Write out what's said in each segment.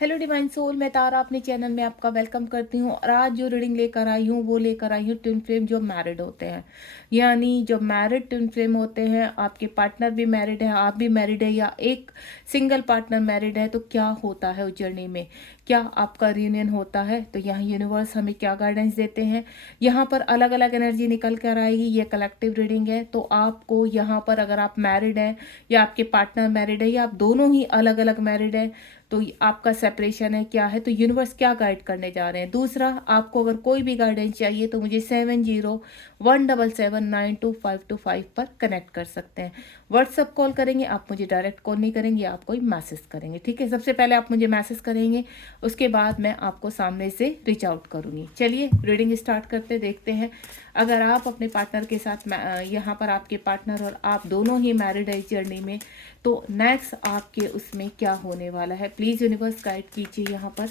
Hello divine soul, मैं तारा अपने channel में आपका वेलकम करती हूँ। और आज जो रीडिंग लेकर आई हूँ वो लेकर आई हूँ ट्विन फ्लेम जो मैरिड होते हैं, यानी जो मैरिड ट्विन फ्लेम होते हैं। आपके पार्टनर भी मैरिड है, आप भी मैरिड है, या एक सिंगल पार्टनर मैरिड है, तो क्या होता है उस जर्नी में, क्या आपका रियूनियन होता है। तो यहाँ यूनिवर्स हमें क्या गाइडेंस देते हैं। यहाँ पर अलग अलग एनर्जी निकल कर आएगी। ये कलेक्टिव रीडिंग है, तो आपको यहाँ पर अगर आप मैरिड हैं या आपके पार्टनर मैरिड है या आप दोनों ही अलग अलग मैरिड है, तो आपका सेपरेशन है क्या है, तो यूनिवर्स क्या गाइड करने जा रहे हैं। दूसरा, आपको अगर कोई भी गाइडेंस चाहिए तो मुझे 7017792525 पर कनेक्ट कर सकते हैं। व्हाट्सअप कॉल करेंगे आप, मुझे डायरेक्ट कॉल नहीं करेंगे, आप कोई मैसेज करेंगे, ठीक है। सबसे पहले आप मुझे मैसेज करेंगे, उसके बाद मैं आपको सामने से रीच आउट करूँगी। चलिए रीडिंग स्टार्ट करते, देखते हैं। अगर आप अपने पार्टनर के साथ यहाँ पर आपके पार्टनर और आप दोनों ही मैरिड है इस जर्नी में, तो नेक्स्ट आपके उसमें क्या होने वाला है। प्लीज़ यूनिवर्स गाइड कीजिए यहाँ पर,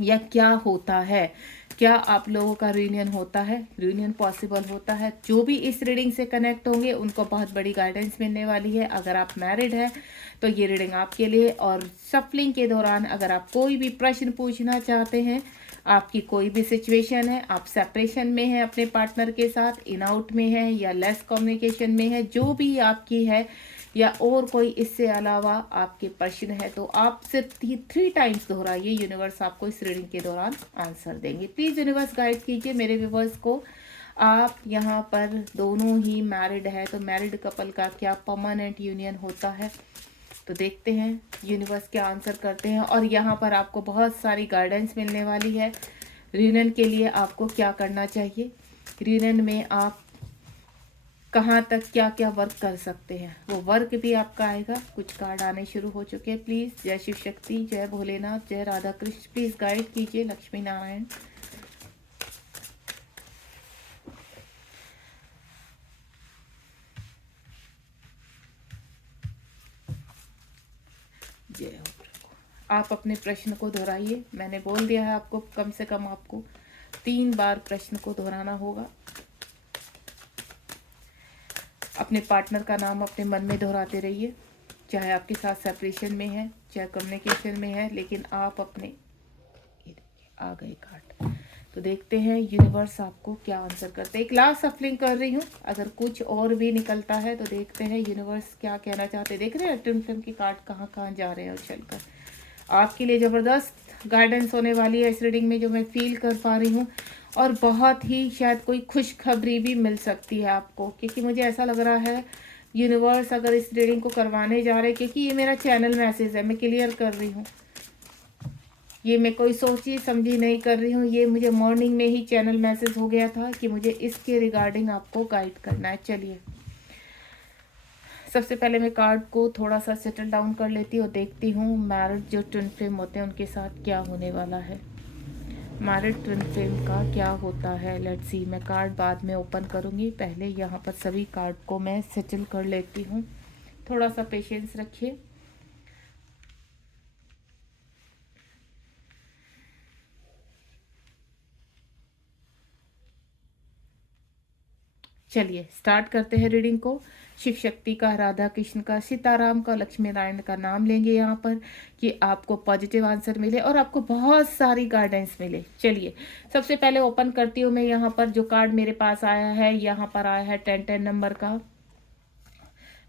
या क्या होता है। क्या आप लोगों का रीयूनियन होता है, रीयूनियन पॉसिबल होता है। जो भी इस रीडिंग से कनेक्ट होंगे उनको बहुत बड़ी गाइडेंस मिलने वाली है। अगर आप मैरिड है तो ये रीडिंग आपके लिए। और सफलिंग के दौरान अगर आप कोई भी प्रश्न पूछना चाहते हैं, आपकी कोई भी सिचुएशन है, आप सेपरेशन में है अपने पार्टनर के साथ, इन आउट में है या लेस कम्युनिकेशन में है, जो भी आपकी है, या और कोई इससे अलावा आपके प्रश्न है, तो आप सिर्फ 3 टाइम्स दोहराइए। यूनिवर्स आपको इस रीडिंग के दौरान आंसर देंगे। प्लीज़ यूनिवर्स गाइड कीजिए मेरे व्यूवर्स को। आप यहाँ पर दोनों ही मैरिड है, तो मैरिड कपल का क्या परमानेंट यूनियन होता है, तो देखते हैं यूनिवर्स क्या आंसर करते हैं। और यहाँ पर आपको बहुत सारी गाइडेंस मिलने वाली है। रीयूनियन के लिए आपको क्या करना चाहिए, रीयूनियन में आप कहाँ तक क्या क्या वर्क कर सकते हैं, वो वर्क भी आपका आएगा। कुछ कार्ड आने शुरू हो चुके हैं। प्लीज़ जय शिव शक्ति, जय भोलेनाथ, जय राधा कृष्ण, प्लीज़ गाइड कीजिए लक्ष्मी नारायण। जय हो प्रभु। आप अपने प्रश्न को दोहराइए। मैंने बोल दिया है आपको, कम से कम आपको 3 बार प्रश्न को दोहराना होगा। अपने पार्टनर का नाम अपने मन में दोहराते रहिए, चाहे आपके साथ सेपरेशन में है, चाहे कम्युनिकेशन में है, लेकिन आप अपने, ये देखिए आ गए कार्ड। तो देखते हैं यूनिवर्स आपको क्या आंसर करते हैं। एक लास्ट सफलिंग कर रही हूँ, अगर कुछ और भी निकलता है तो देखते हैं यूनिवर्स क्या कहना चाहते हैं। देख रहे हैं ट्विन फ्लेम की कार्ड कहाँ कहाँ जा रहे हैं उछलकर। आपके लिए ज़बरदस्त गाइडेंस होने वाली है इस रीडिंग में, जो मैं फील कर पा रही हूँ। और बहुत ही शायद कोई खुशखबरी भी मिल सकती है आपको, क्योंकि मुझे ऐसा लग रहा है यूनिवर्स अगर इस रीडिंग को करवाने जा रहे हैं, क्योंकि ये मेरा चैनल मैसेज है, मैं क्लियर कर रही हूँ। ये मैं कोई सोची समझी नहीं कर रही हूँ, ये मुझे मॉर्निंग में ही चैनल मैसेज हो गया था कि मुझे इसके रिगार्डिंग आपको गाइड करना है। चलिए सबसे पहले मैं कार्ड को थोड़ा सा सेटल डाउन कर लेती हूँ और देखती हूँ मैरिड जो ट्विन फ्लेम होते हैं उनके साथ क्या होने वाला है। मैरिड ट्विन फ्लेम का क्या होता है, लेट्स सी। मैं कार्ड बाद में ओपन करूँगी, पहले यहाँ पर सभी कार्ड को मैं सेटल कर लेती हूँ। थोड़ा सा पेशेंस रखिए। चलिए स्टार्ट करते हैं रीडिंग को। शिव शक्ति का, राधा कृष्ण का, सीताराम का, लक्ष्मी नारायण का नाम लेंगे यहाँ पर, कि आपको पॉजिटिव आंसर मिले और आपको बहुत सारी गाइडेंस मिले। चलिए सबसे पहले ओपन करती हूँ मैं यहाँ पर। जो कार्ड मेरे पास आया है, यहाँ पर आया है 10-10 नंबर का।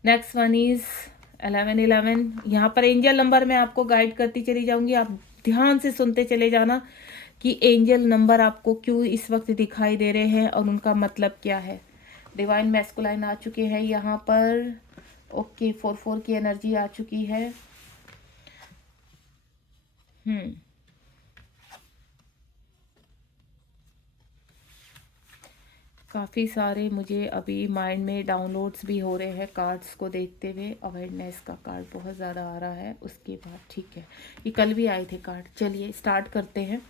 Next one is 11-11। यहाँ पर एंजल नंबर मैं आपको गाइड करती चली जाऊंगी, आप ध्यान से सुनते चले जाना कि एंजल नंबर आपको क्यों इस वक्त दिखाई दे रहे हैं और उनका मतलब क्या है। डिवाइन मैस्कुलाइन आ चुके हैं यहाँ पर। ओके, 4-4 की एनर्जी आ चुकी है। काफ़ी सारे मुझे अभी माइंड में डाउनलोड्स भी हो रहे हैं कार्ड्स को देखते हुए। अवेयरनेस का कार्ड बहुत ज़्यादा आ रहा है। उसके बाद ठीक है, ये कल भी आए थे कार्ड। चलिए स्टार्ट करते हैं।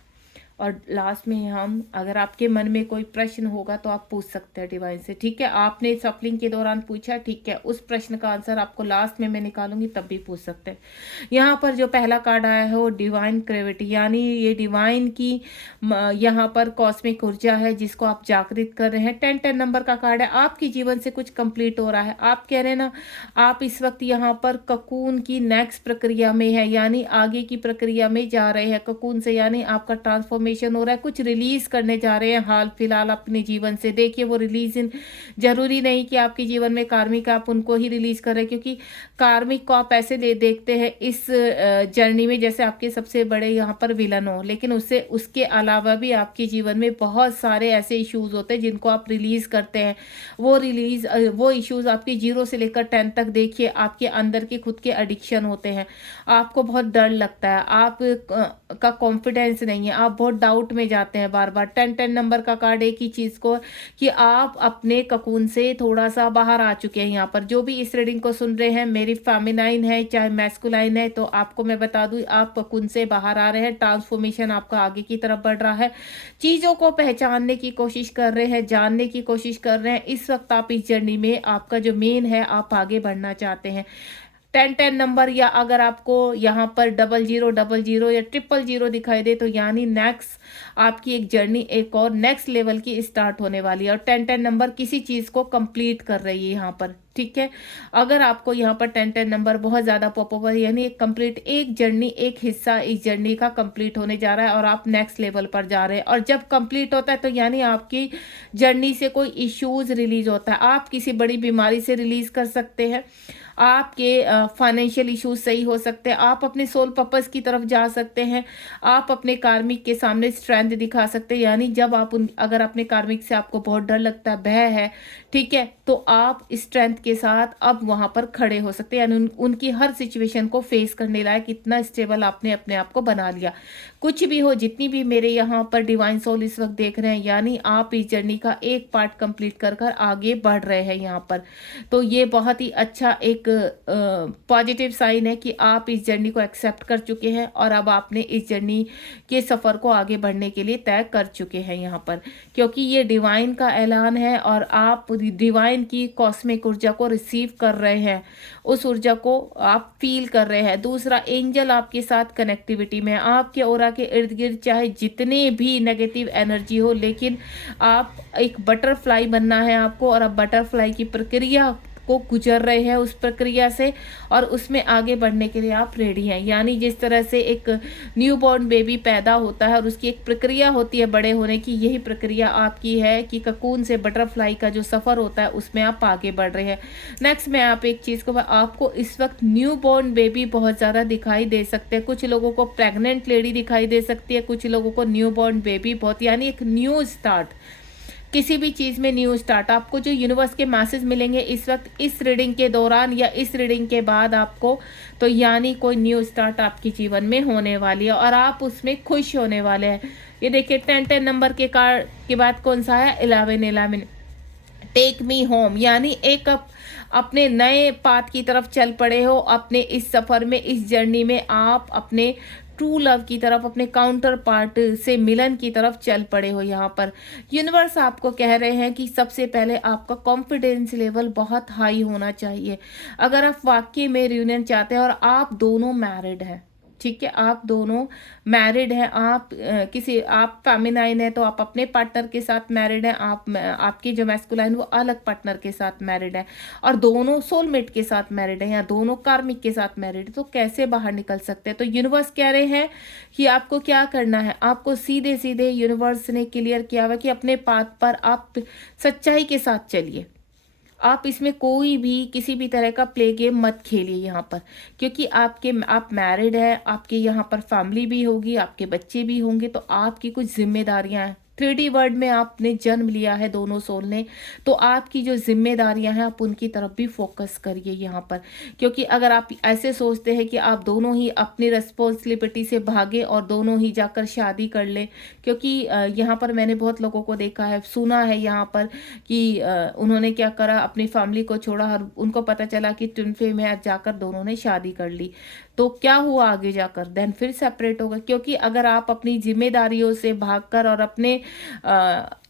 और लास्ट में हम, अगर आपके मन में कोई प्रश्न होगा तो आप पूछ सकते हैं डिवाइन से, ठीक है। आपने सफलिंग के दौरान पूछा, ठीक है, उस प्रश्न का आंसर आपको लास्ट में मैं निकालूंगी, तब भी पूछ सकते हैं। यहाँ पर जो पहला कार्ड आया है वो डिवाइन क्रेविटी, यानी ये डिवाइन की यहाँ पर कॉस्मिक ऊर्जा है जिसको आप जागृत कर रहे हैं। 10 नंबर का कार्ड है, आपके जीवन से कुछ कंप्लीट हो रहा है। आप कह रहे हैं ना, आप इस वक्त यहाँ पर ककून की नेक्स्ट प्रक्रिया में है, यानी आगे की प्रक्रिया में जा रहे हैं ककून से, यानी आपका ट्रांसफॉर्मेशन हो रहा है, कुछ रिलीज करने जा रहे हैं हाल फिलहाल अपने जीवन से। देखिए वो रिलीज जरूरी नहीं कि आपके जीवन में कार्मिक आप उनको ही रिलीज कर रहे हैं, क्योंकि कार्मिक को आप ऐसे देखते हैं इस जर्नी में जैसे आपके सबसे बड़े यहाँ पर विलन हो, लेकिन उससे उसके अलावा भी आपके जीवन में बहुत सारे ऐसे इश्यूज होते हैं जिनको आप रिलीज करते हैं। वो इश्यूज आपके 0 से लेकर 10 तक, देखिए आपके अंदर के खुद के एडिक्शन होते हैं, आपको बहुत डर लगता है, आप का कॉन्फिडेंस नहीं है, आप बहुत डाउट में जाते हैं बार बार। 10 नंबर का कार्ड एक ही चीज को कि आप अपने ककून से थोड़ा सा बाहर आ चुके हैं। यहाँ पर जो भी इस रीडिंग को सुन रहे हैं, मेरी फेमिनाइन है चाहे मैस्कुलाइन है, तो आपको मैं बता दूं आप ककून से बाहर आ रहे हैं, ट्रांसफॉर्मेशन आपका आगे की तरफ बढ़ रहा है, चीजों को पहचानने की कोशिश कर रहे हैं, जानने की कोशिश कर रहे हैं। इस वक्त आप इस जर्नी में, आपका जो मेन है, आप आगे बढ़ना चाहते हैं। 10 नंबर, या अगर आपको यहाँ पर 0000 या 000 दिखाई दे, तो यानी नेक्स्ट आपकी एक जर्नी एक और नेक्स्ट लेवल की स्टार्ट होने वाली है। और 10 नंबर किसी चीज को कंप्लीट कर रही है यहाँ पर, ठीक है। अगर आपको यहाँ पर 10 नंबर बहुत ज्यादा पॉपुलर, यानी एक कंप्लीट एक जर्नी, एक हिस्सा इस जर्नी का कंप्लीट होने जा रहा है और आप नेक्स्ट लेवल पर जा रहे हैं। और जब कंप्लीट होता है तो यानी आपकी जर्नी से कोई इश्यूज रिलीज होता है, आप किसी बड़ी बीमारी से रिलीज कर सकते हैं, आपके फाइनेंशियल इश्यूज सही हो सकते हैं, आप अपने सोल पर्पस की तरफ जा सकते हैं, आप अपने कार्मिक के सामने स्ट्रेंथ दिखा सकते हैं। यानी जब आप अगर अपने कार्मिक से आपको बहुत डर लगता है, भय है, ठीक है, तो आप स्ट्रेंथ के साथ अब वहां पर खड़े हो सकते हैं, यानी उनकी हर सिचुएशन को फेस करने लायक इतना स्टेबल आपने अपने आप को बना लिया। कुछ भी हो, जितनी भी मेरे यहाँ पर डिवाइन सोल इस वक्त देख रहे हैं, यानी आप इस जर्नी का एक पार्ट कंप्लीट कर कर आगे बढ़ रहे हैं यहाँ पर। तो ये बहुत ही अच्छा एक पॉजिटिव साइन है कि आप इस जर्नी को एक्सेप्ट कर चुके हैं और अब आपने इस जर्नी के सफर को आगे बढ़ने के लिए तय कर चुके हैं यहाँ पर, क्योंकि ये डिवाइन का ऐलान है और आप डिवाइन की कॉस्मिक ऊर्जा को रिसीव कर रहे हैं, उस ऊर्जा को आप फील कर रहे हैं। दूसरा, एंजल आपके साथ कनेक्टिविटी में, आपके ओरा के इर्द गिर्द चाहे जितने भी नेगेटिव एनर्जी हो, लेकिन आप एक बटरफ्लाई बनना है आपको, और अब बटरफ्लाई की प्रक्रिया को गुजर रहे हैं उस प्रक्रिया से, और उसमें आगे बढ़ने के लिए आप रेडी हैं। यानी जिस तरह से एक न्यूबॉर्न बेबी पैदा होता है और उसकी एक प्रक्रिया होती है बड़े होने की, यही प्रक्रिया आपकी है कि ककून से बटरफ्लाई का जो सफ़र होता है उसमें आप आगे बढ़ रहे हैं। नेक्स्ट मैं आप एक चीज़ को, आपको इस वक्त न्यूबॉर्न बेबी बहुत ज़्यादा दिखाई दे सकते हैं, कुछ लोगों को प्रेग्नेंट लेडी दिखाई दे सकती है, कुछ लोगों को न्यूबॉर्न बेबी बहुत, यानी एक न्यू स्टार्ट, किसी भी चीज़ में न्यू स्टार्ट। आपको जो यूनिवर्स के मैसेज मिलेंगे इस वक्त इस रीडिंग के दौरान या इस रीडिंग के बाद आपको, तो यानी कोई न्यू स्टार्ट आपके जीवन में होने वाली है और आप उसमें खुश होने वाले हैं। ये देखिए 10 नंबर के कार्ड के बाद कौन सा है, 11 टेक मी होम, यानी एक अपने नए पाथ की तरफ चल पड़े हो, अपने इस सफ़र में, इस जर्नी में आप अपने ट्रू लव की तरफ, अपने काउंटर पार्ट से मिलन की तरफ चल पड़े हो। यहाँ पर यूनिवर्स आपको कह रहे हैं कि सबसे पहले आपका कॉन्फिडेंस लेवल बहुत हाई होना चाहिए। अगर आप वाकई में रियूनियन चाहते हैं और आप दोनों मैरिड हैं, ठीक है, आप दोनों मैरिड हैं, आप फेमिनाइन है तो आप अपने पार्टनर के साथ मैरिड हैं, आपके जो मैस्कुलाइन वो अलग पार्टनर के साथ मैरिड है, और दोनों सोलमेट के साथ मैरिड है या दोनों कार्मिक के साथ मैरिड है, तो कैसे बाहर निकल सकते हैं। तो यूनिवर्स कह रहे हैं कि आपको क्या करना है, आपको सीधे सीधे यूनिवर्स ने क्लियर किया हुआ कि अपने पाथ पर आप सच्चाई के साथ चलिए, आप इसमें कोई भी किसी भी तरह का प्ले गेम मत खेलिए यहाँ पर, क्योंकि आप मैरिड है, आपके यहाँ पर फैमिली भी होगी, आपके बच्चे भी होंगे, तो आपकी कुछ जिम्मेदारियां हैं। 3D वर्ल्ड में आपने जन्म लिया है दोनों सोल ने, तो आपकी जो जिम्मेदारियां हैं आप उनकी तरफ भी फोकस करिए यहाँ पर, क्योंकि अगर आप ऐसे सोचते हैं कि आप दोनों ही अपनी रिस्पॉन्सिबिलिटी से भागे और दोनों ही जाकर शादी कर ले, क्योंकि यहाँ पर मैंने बहुत लोगों को देखा है, सुना है यहाँ पर कि उन्होंने क्या करा, अपनी फैमिली को छोड़ा और उनको पता चला कि ट्विन फ्लेम है, जाकर दोनों ने शादी कर ली। तो क्या हुआ आगे जाकर, देन फिर सेपरेट होगा। क्योंकि अगर आप अपनी जिम्मेदारियों से भागकर और अपने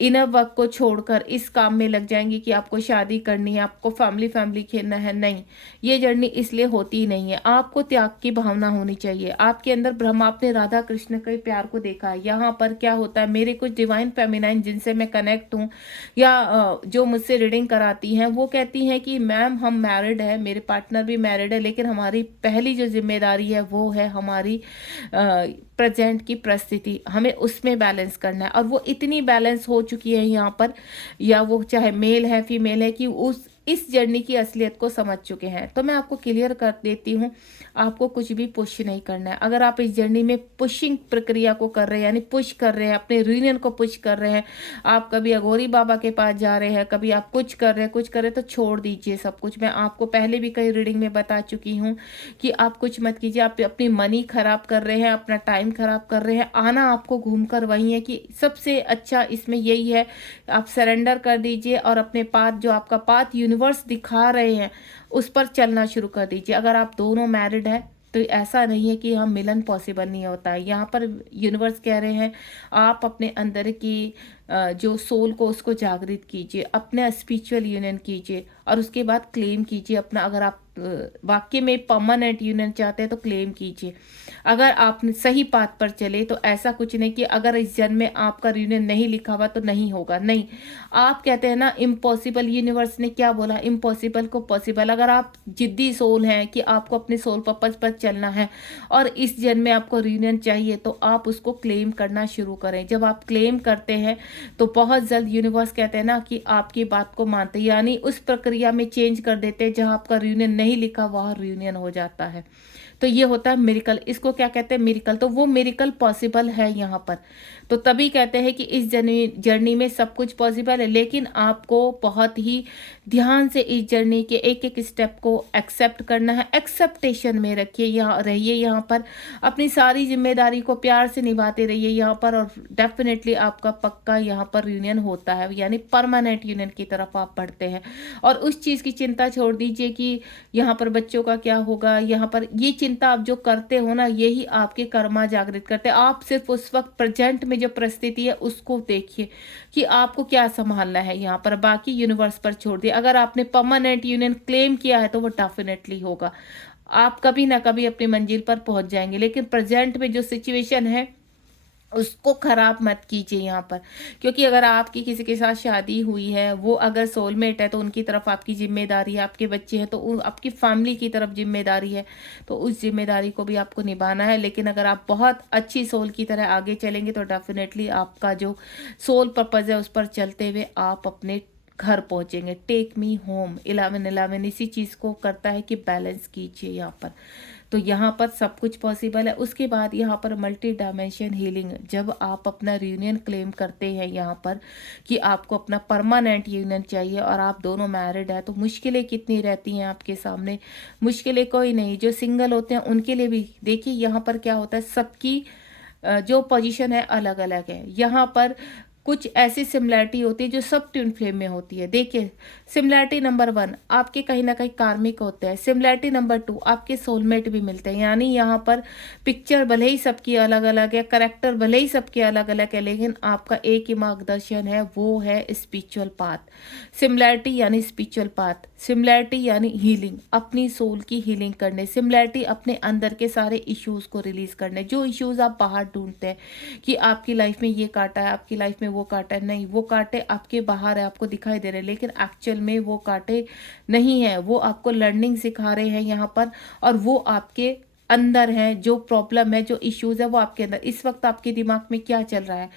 इनर वर्क को छोड़कर इस काम में लग जाएंगे कि आपको शादी करनी है, आपको फैमिली फैमिली खेलना है, नहीं, ये जर्नी इसलिए होती ही नहीं है। आपको त्याग की भावना होनी चाहिए आपके अंदर। ब्रह्मा, आपने राधा कृष्ण के प्यार को देखा है। यहाँ पर क्या होता है, मेरे कुछ डिवाइन फेमिनाइन जिनसे मैं कनेक्ट हूँ या जो मुझसे रीडिंग कराती हैं, वो कहती हैं कि मैम हम मैरिड है, मेरे पार्टनर भी मैरिड है, लेकिन हमारी पहली जो जिम्मेदारी है वो है हमारी प्रेजेंट की परिस्थिति, हमें उसमें बैलेंस करना है। और वो इतनी बैलेंस हो चुकी है यहाँ पर, या वो चाहे मेल है फीमेल है, कि उस इस जर्नी की असलियत को समझ चुके हैं। तो मैं आपको क्लियर कर देती हूँ, आपको कुछ भी पुश नहीं करना है। अगर आप इस जर्नी में पुशिंग प्रक्रिया को कर रहे हैं, यानी पुश कर रहे हैं, अपने यूनियन को पुश कर रहे हैं, आप कभी अघोरी बाबा के पास जा रहे हैं, कभी आप कुछ कर रहे हैं, तो छोड़ दीजिए सब कुछ। मैं आपको पहले भी कई रीडिंग में बता चुकी हूँ कि आप कुछ मत कीजिए। आप अपनी मनी खराब कर रहे हैं, अपना टाइम खराब कर रहे हैं। आना आपको घूमकर वही है कि सबसे अच्छा इसमें यही है, आप सरेंडर कर दीजिए और अपने पाथ, जो आपका पाथ यूनिवर्स दिखा रहे हैं, उस पर चलना शुरू कर दीजिए। अगर आप दोनों मैरिड है तो ऐसा नहीं है कि हम मिलन पॉसिबल नहीं होता है। यहाँ पर यूनिवर्स कह रहे हैं आप अपने अंदर की जो सोल को उसको जागृत कीजिए, अपने स्पिरिचुअल यूनियन कीजिए और उसके बाद क्लेम कीजिए अपना। अगर आप वाकई में परमानेंट यूनियन चाहते हैं तो क्लेम कीजिए। अगर आप सही पाथ पर चले तो ऐसा कुछ नहीं कि अगर इस जन्म में आपका यूनियन नहीं लिखा हुआ तो नहीं होगा, नहीं। आप कहते हैं ना इम्पॉसिबल, यूनिवर्स ने क्या बोला, इम्पॉसिबल को पॉसिबल। अगर आप जिद्दी सोल हैं कि आपको अपने सोल पर्पस पर चलना है और इस जन्म में आपको यूनियन चाहिए, तो आप उसको क्लेम करना शुरू करें। जब आप क्लेम करते हैं तो बहुत जल्द यूनिवर्स कहते हैं ना कि आपकी बात को मानते, यानी उस प्रक्रिया में चेंज कर देते हैं। जहां आपका यूनियन नहीं लिखा वहां यूनियन हो जाता है। तो ये होता है मिरेकल। इसको क्या कहते हैं, मिरेकल। तो वो मिरेकल पॉसिबल है यहाँ पर। तो तभी कहते हैं कि इस जर्नी में सब कुछ पॉसिबल है, लेकिन आपको बहुत ही ध्यान से इस जर्नी के एक एक स्टेप को एक्सेप्ट करना है। एक्सेप्टेशन में रखिए, यहाँ रहिए, यहाँ पर अपनी सारी जिम्मेदारी को प्यार से निभाते रहिए यहाँ पर, और डेफिनेटली आपका पक्का यहाँ पर यूनियन होता है, यानी परमानेंट यूनियन की तरफ आप बढ़ते हैं। और उस चीज़ की चिंता छोड़ दीजिए कि यहाँ पर बच्चों का क्या होगा। यहाँ पर ये चिंता आप जो करते हो ना, यही आपके कर्मा जागृत करते हैं। आप सिर्फ उस वक्त प्रेजेंट में जो परिस्थिति है उसको देखिए कि आपको क्या संभालना है यहाँ पर, बाकी यूनिवर्स पर छोड़ दिए। अगर आपने परमानेंट यूनियन क्लेम किया है तो वो डेफिनेटली होगा। आप कभी ना कभी अपनी मंजिल पर पहुंच जाएंगे, लेकिन प्रेजेंट में जो सिचुएशन है उसको खराब मत कीजिए यहाँ पर। क्योंकि अगर आपकी किसी के साथ शादी हुई है, वो अगर सोलमेट है तो उनकी तरफ आपकी जिम्मेदारी है, आपके बच्चे हैं तो आपकी फैमिली की तरफ जिम्मेदारी है, तो उस जिम्मेदारी को भी आपको निभाना है। लेकिन अगर आप बहुत अच्छी सोल की तरह आगे चलेंगे तो डेफिनेटली आपका जो सोल पर्पज है उस पर चलते हुए आप अपने घर पहुंचेंगे। टेक मी होम 1111 इसी चीज़ को करता है कि बैलेंस कीजिए यहाँ पर। तो यहाँ पर सब कुछ पॉसिबल है। उसके बाद यहाँ पर मल्टी डायमेंशन हीलिंग, जब आप अपना यूनियन क्लेम करते हैं यहाँ पर कि आपको अपना परमानेंट यूनियन चाहिए और आप दोनों मैरिड है, तो मुश्किलें कितनी रहती हैं आपके सामने। मुश्किलें कोई नहीं, जो सिंगल होते हैं उनके लिए भी देखिए यहाँ पर क्या होता है, सबकी जो पोजीशन है अलग अलग है। यहाँ पर कुछ ऐसी सिमिलैरिटी होती है जो सब ट्विन फ्लेम में होती है। देखिए सिमिलैरिटी नंबर 1 आपके कहीं ना कहीं कार्मिक होते हैं। सिमिलैरिटी नंबर 2 आपके सोलमेट भी मिलते हैं। यानी यहाँ पर पिक्चर भले ही सबकी अलग अलग है, करेक्टर भले ही सबके अलग अलग है, लेकिन आपका एक ही मार्गदर्शन है, वो है स्पिरिचुअल पाथ। सिमिलैरिटी यानी स्पिरिचुअल पाथ, सिमिलैरिटी यानी हीलिंग, अपनी सोल की हीलिंग करने, सिमिलैरिटी अपने अंदर के सारे इश्यूज को रिलीज करने। जो इश्यूज आप बाहर ढूंढते हैं कि आपकी लाइफ में ये काटा है, आपकी लाइफ में वो काटा है, नहीं, वो कांटे आपके बाहर है, आपको दिखाई दे रहे हैं, लेकिन एक्चुअल में वो कांटे नहीं है। वो आपको लर्निंग सिखा रहे हैं यहाँ पर, और वो आपके अंदर है। जो प्रॉब्लम है, जो इश्यूज है, वो आपके अंदर। इस वक्त आपके दिमाग में क्या चल रहा है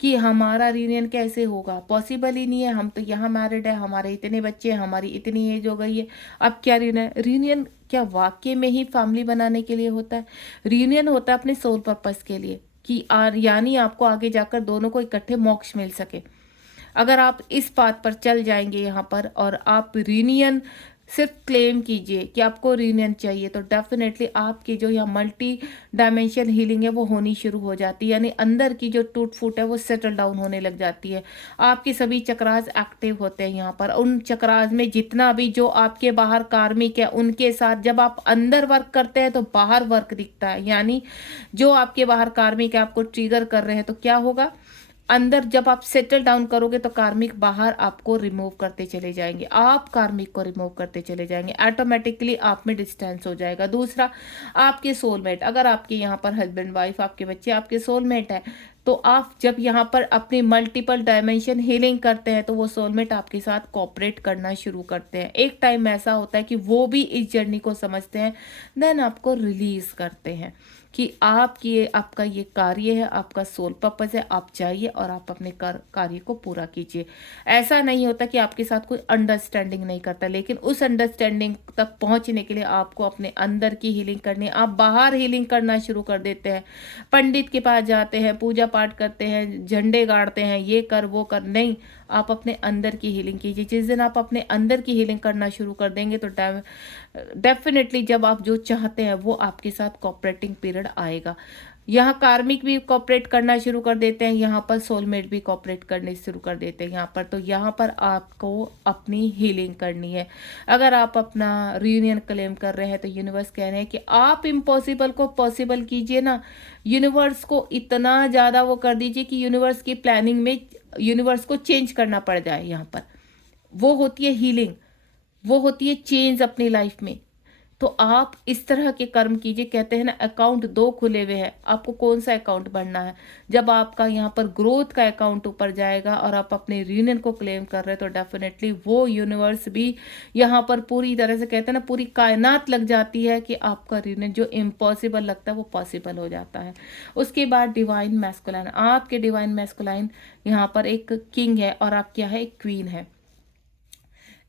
कि हमारा रीयूनियन कैसे होगा, पॉसिबल ही नहीं है, हम तो यहाँ मैरिड है, हमारे इतने बच्चे हैं, हमारी इतनी एज हो गई है, अब क्या रीयूनियन। रीयूनियन क्या वाकई में ही फैमिली बनाने के लिए होता है? रीयूनियन होता है अपने सोल पर्पस के लिए, कि यानी आपको आगे जाकर दोनों को इकट्ठे मोक्ष मिल सके। अगर आप इस बात पर चल जाएंगे यहाँ पर और आप रीयूनियन सिर्फ क्लेम कीजिए कि आपको रीयूनियन चाहिए, तो डेफिनेटली आपकी जो यहाँ मल्टी डायमेंशन हीलिंग है वो होनी शुरू हो जाती है, यानी अंदर की जो टूट फूट है वो सेटल डाउन होने लग जाती है। आपके सभी चक्रास एक्टिव होते हैं यहाँ पर। उन चक्रास में जितना भी जो आपके बाहर कार्मिक है उनके साथ जब आप अंदर वर्क करते हैं तो बाहर वर्क दिखता है, यानी जो आपके बाहर कार्मिक है आपको ट्रिगर कर रहे हैं, तो क्या होगा, अंदर जब आप सेटल डाउन करोगे तो कार्मिक बाहर आपको रिमूव करते चले जाएंगे, आप कार्मिक को रिमूव करते चले जाएंगे, ऑटोमेटिकली आप में डिस्टेंस हो जाएगा। दूसरा, आपके सोलमेट, अगर आपके यहाँ पर हस्बैंड वाइफ आपके बच्चे आपके सोलमेट है, तो आप जब यहाँ पर अपनी मल्टीपल डायमेंशन हीलिंग करते हैं तो वो सोलमेट आपके साथ कोऑपरेट करना शुरू करते हैं। एक टाइम ऐसा होता है कि वो भी इस जर्नी को समझते हैं, देन आपको रिलीज करते हैं कि आपका ये कार्य है, आपका सोल पर्पस है, आप जाइए और आप अपने कार्य को पूरा कीजिए। ऐसा नहीं होता कि आपके साथ कोई अंडरस्टैंडिंग नहीं करता, लेकिन उस अंडरस्टैंडिंग तक पहुंचने के लिए आपको अपने अंदर की हीलिंग करनी है। आप बाहर हीलिंग करना शुरू कर देते हैं, पंडित के पास जाते हैं, पूजा पाठ करते हैं, झंडे गाड़ते हैं, ये कर वो कर, नहीं, आप अपने अंदर की हीलिंग कीजिए। जिस दिन आप अपने अंदर की हीलिंग करना शुरू कर देंगे तो डेफिनेटली जब आप जो चाहते हैं वो आपके साथ कोऑपरेटिंग पीरियड आएगा। यहाँ कार्मिक भी कोऑपरेट करना शुरू कर देते हैं, यहाँ पर सोलमेट भी कोऑपरेट करने शुरू कर देते हैं यहाँ पर। तो यहाँ पर आपको अपनी हीलिंग करनी है। अगर आप अपना रियूनियन क्लेम कर रहे हैं तो यूनिवर्स कह रहे हैं कि आप इम्पॉसिबल को पॉसिबल कीजिए ना। यूनिवर्स को इतना ज़्यादा वो कर दीजिए कि यूनिवर्स की प्लानिंग में यूनिवर्स को चेंज करना पड़ जाए। यहाँ पर वो होती है हीलिंग, वो होती है चेंज अपनी लाइफ में। तो आप इस तरह के कर्म कीजिए। कहते हैं ना, अकाउंट दो खुले हुए हैं, आपको कौन सा अकाउंट भरना है। जब आपका यहाँ पर ग्रोथ का अकाउंट ऊपर जाएगा और आप अपने रीयूनियन को क्लेम कर रहे हैं तो डेफिनेटली वो यूनिवर्स भी यहाँ पर पूरी तरह से, कहते हैं ना, पूरी कायनात लग जाती है कि आपका रीयूनियन जो इम्पॉसिबल लगता है वो पॉसिबल हो जाता है। उसके बाद डिवाइन मैस्कुलाइन, आपके डिवाइन मैस्कुलाइन यहाँ पर एक किंग है और आप क्या है, एक क्वीन है।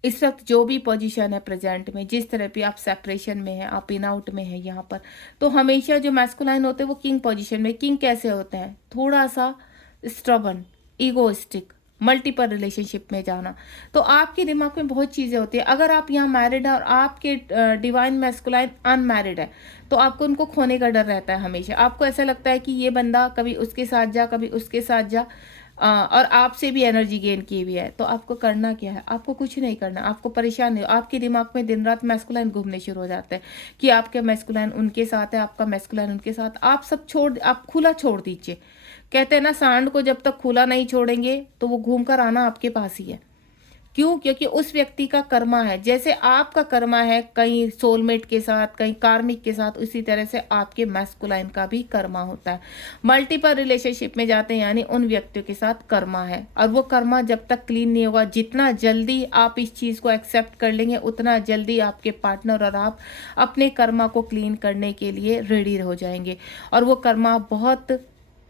इस वक्त जो भी पोजीशन है प्रेजेंट में, जिस तरह भी आप सेपरेशन में है, आप इन आउट में है यहाँ पर, तो हमेशा जो मैस्कुलाइन होते हैं वो किंग पोजीशन में। किंग कैसे होते हैं, थोड़ा सा स्टबर्न, ईगोइस्टिक, मल्टीपल रिलेशनशिप में जाना। तो आपके दिमाग में बहुत चीज़ें होती है। अगर आप यहाँ मैरिड है और आपके डिवाइन मैस्कुलाइन अनमैरिड है तो आपको उनको खोने का डर रहता है हमेशा। आपको ऐसा लगता है कि ये बंदा कभी उसके साथ जा, कभी उसके साथ जा, और आपसे भी एनर्जी गेन की हुई है। तो आपको करना क्या है, आपको कुछ नहीं करना, आपको परेशान नहीं। आपके दिमाग में दिन रात मैस्कुलाइन घूमने शुरू हो जाते हैं कि आपके मैस्कुलाइन उनके साथ है, आपका मैस्कुलाइन उनके साथ। आप सब आप खुला छोड़ दीजिए। कहते हैं ना, सांड को जब तक खुला नहीं छोड़ेंगे तो वो घूम कर आना आपके पास ही है। क्यों, क्योंकि उस व्यक्ति का कर्मा है। जैसे आपका कर्मा है कहीं सोलमेट के साथ, कहीं कार्मिक के साथ, उसी तरह से आपके मैस्कुलाइन का भी कर्मा होता है। मल्टीपल रिलेशनशिप में जाते हैं यानी उन व्यक्तियों के साथ कर्मा है, और वो कर्मा जब तक क्लीन नहीं होगा, जितना जल्दी आप इस चीज़ को एक्सेप्ट कर लेंगे उतना जल्दी आपके पार्टनर और आप अपने कर्मा को क्लीन करने के लिए रेडी हो जाएंगे। और वो कर्मा बहुत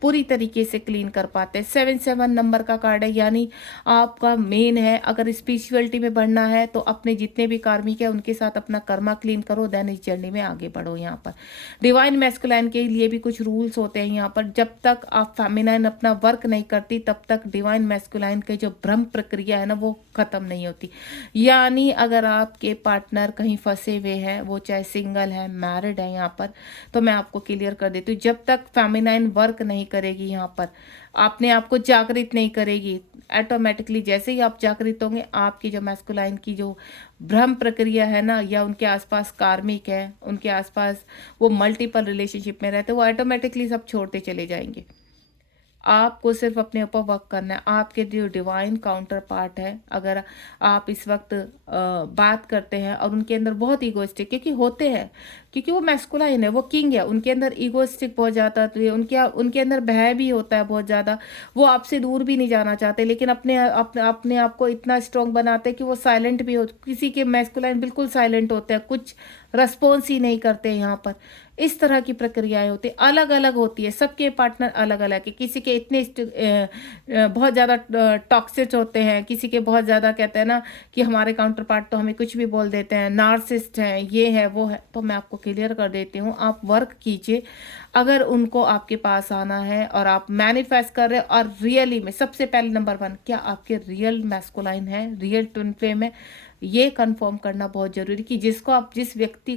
पूरी तरीके से क्लीन कर पाते हैं। 7 नंबर का कार्ड है, यानी आपका मेन है। अगर स्पिरिचुअलिटी में बढ़ना है तो अपने जितने भी कार्मिक है उनके साथ अपना कर्मा क्लीन करो, देन इस जर्नी में आगे बढ़ो। यहाँ पर डिवाइन मैस्कुलाइन के लिए भी कुछ रूल्स होते हैं यहाँ पर। जब तक आप फेमिनाइन अपना वर्क नहीं करती तब तक डिवाइन मैस्कुलाइन की जो भ्रम प्रक्रिया है ना वो खत्म नहीं होती। यानी अगर आपके पार्टनर कहीं फंसे हुए हैं, वो चाहे सिंगल है, मैरिड है यहाँ पर, तो मैं आपको क्लियर कर देती हूँ, जब तक फेमिनाइन वर्क नहीं करेगी यहाँ पर, अपने आप को जागृत नहीं करेगी, ऑटोमेटिकली जैसे ही आप जागृत होंगे आपकी जो मैस्कुलाइन की जो भ्रम प्रक्रिया है ना, या उनके आसपास कार्मिक है, उनके आसपास वो मल्टीपल रिलेशनशिप में रहते हैं, वो ऑटोमेटिकली सब छोड़ते चले जाएंगे। आपको सिर्फ अपने ऊपर वर्क करना है। आपके जो डिवाइन काउंटर पार्ट है, अगर आप इस वक्त बात करते हैं और उनके अंदर बहुत ईगोइस्टिक, क्योंकि होते हैं, क्योंकि वो मैस्कुलाइन है, वो किंग है, उनके अंदर ईगोइस्टिक बहुत ज़्यादा, तो उनके अंदर भय भी होता है बहुत ज़्यादा। वो आपसे दूर भी नहीं जाना चाहते, लेकिन अपने आप को इतना स्ट्रॉन्ग बनाते हैं कि वो साइलेंट भी हो। किसी के मैस्कुलाइन बिल्कुल साइलेंट होते हैं, कुछ रिस्पॉन्स ही नहीं करते यहाँ पर। इस तरह की प्रक्रियाएं होती है, अलग अलग होती है, सबके पार्टनर अलग अलग है। किसी के इतने बहुत ज़्यादा टॉक्सिक होते हैं, किसी के बहुत ज़्यादा, कहते हैं ना कि हमारे काउंटर पार्ट तो हमें कुछ भी बोल देते हैं, नार्सिस्ट हैं, ये है वो है। तो मैं आपको क्लियर कर देती हूँ, आप वर्क कीजिए। अगर उनको आपके पास आना है और आप मैनिफेस्ट कर रहे हैं, और रियली में सबसे पहले नंबर 1, क्या आपके रियल मैस्कुलाइन है, रियल ट्विन फ्लेम है, ये कंफर्म करना बहुत ज़रूरी कि जिस व्यक्ति